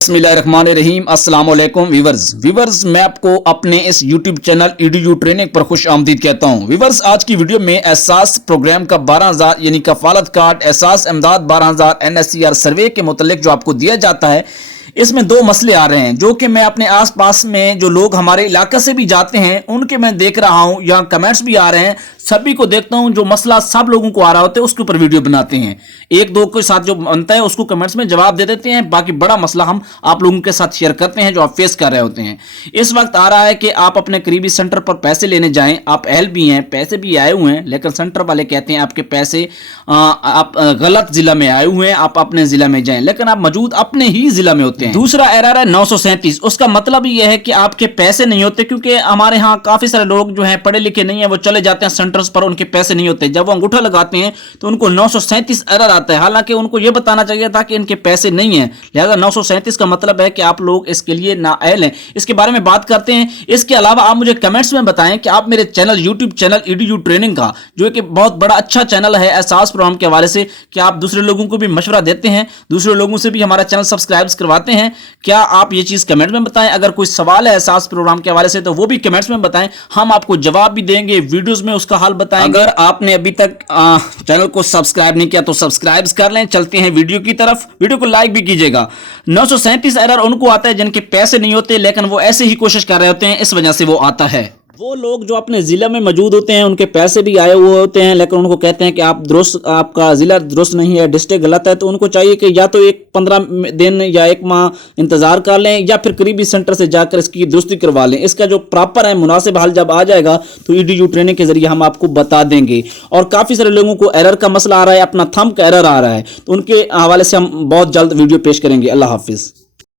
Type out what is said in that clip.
बिस्मिल्लाहिर्रहमानिर्रहीम। अस्सलाम वालेकुम व्यूवर्स, मैं आपको अपने इस यूट्यूब चैनल EDU ट्रेनिंग पर खुश आमदीद कहता हूं। व्यूवर्स, आज की वीडियो में एहसास प्रोग्राम का 12,000 यानी कफालत कार्ड एहसास इमदाद 12,000 NSCR सर्वे के मुतल्लिक जो आपको दिया जाता है, इसमें दो मसले आ रहे हैं जो कि मैं अपने आसपास में जो लोग हमारे इलाके से भी जाते हैं उनके मैं देख रहा हूं, यहाँ कमेंट्स भी आ रहे हैं, सभी को देखता हूं। जो मसला सब लोगों को आ रहा होता है उसके ऊपर वीडियो बनाते हैं, एक दो के साथ जो बनता है उसको कमेंट्स में जवाब दे देते हैं, बाकी बड़ा मसला हम आप लोगों के साथ शेयर करते हैं जो आप फेस कर रहे होते हैं। इस वक्त आ रहा है कि आप अपने करीबी सेंटर पर पैसे लेने जाएं, आप अहल भी हैं, पैसे भी आए हुए हैं, लेकिन सेंटर वाले कहते हैं आपके पैसे आप गलत जिला में आए हुए हैं, आप अपने जिला में जाएं, लेकिन आप मौजूद अपने ही जिला में होते हैं। दूसरा एरर है 937, उसका मतलब यह है कि आपके पैसे नहीं होते, क्योंकि हमारे यहाँ काफी सारे लोग जो हैं पढ़े लिखे नहीं है, वो चले जाते हैं सेंटर्स पर, उनके पैसे नहीं होते। जब वो अंगूठा लगाते हैं तो उनको 937 एरर आता है, हालांकि उनको यह बताना चाहिए था कि इनके पैसे नहीं है, लिहाजा 937 का मतलब है कि आप लोग इसके लिए नाअहल हैं। इसके बारे में बात करते हैं। इसके अलावा आप मुझे कमेंट्स में बताएं कि आप मेरे channel YouTube channel EDU training का, जो कि बहुत बड़ा अच्छा चैनल है एहसास प्रोग्राम के हवाले से, क्या आप दूसरे लोगों को भी मशवरा देते हैं, दूसरे लोगों से भी हमारा चैनल सब्सक्राइब करवाते हैं? क्या आप ये चीज कमेंट में बताएं। अगर कोई सवाल है एहसास प्रोग्राम के हवाले से तो वो भी कमेंट्स में बताएं, हम आपको जवाब भी देंगे, वीडियोस में उसका हल बताएंगे। अगर आपने अभी तक चैनल को सब्सक्राइब नहीं किया तो सब्सक्राइब कर लें। चलते हैं वीडियो की तरफ, वीडियो को लाइक भी कीजिएगा। 937 एरर उनको आता है जिनके पैसे नहीं होते, लेकिन वो ऐसे ही कोशिश कर रहे होते हैं, इस वजह से वो आता है। वो लोग जो अपने जिला में मौजूद होते हैं, उनके पैसे भी आए हुए होते हैं, लेकिन उनको कहते हैं कि आप दुरुस्त, आपका जिला दुरुस्त नहीं है, डिस्ट्रिक्ट गलत है, तो उनको चाहिए कि या तो एक 15 दिन या एक माह इंतजार कर लें, या फिर करीबी सेंटर से जाकर इसकी दुरुस्ती करवा लें। इसका जो प्रॉपर है मुनासिब हल जब आ जाएगा तो EDU ट्रेनिंग के जरिए हम आपको बता देंगे। और काफी सारे लोगों को एरर का मसला आ रहा है, अपना थंब का एरर आ रहा है, तो उनके हवाले से हम बहुत जल्द वीडियो पेश करेंगे। अल्लाह हाफिज।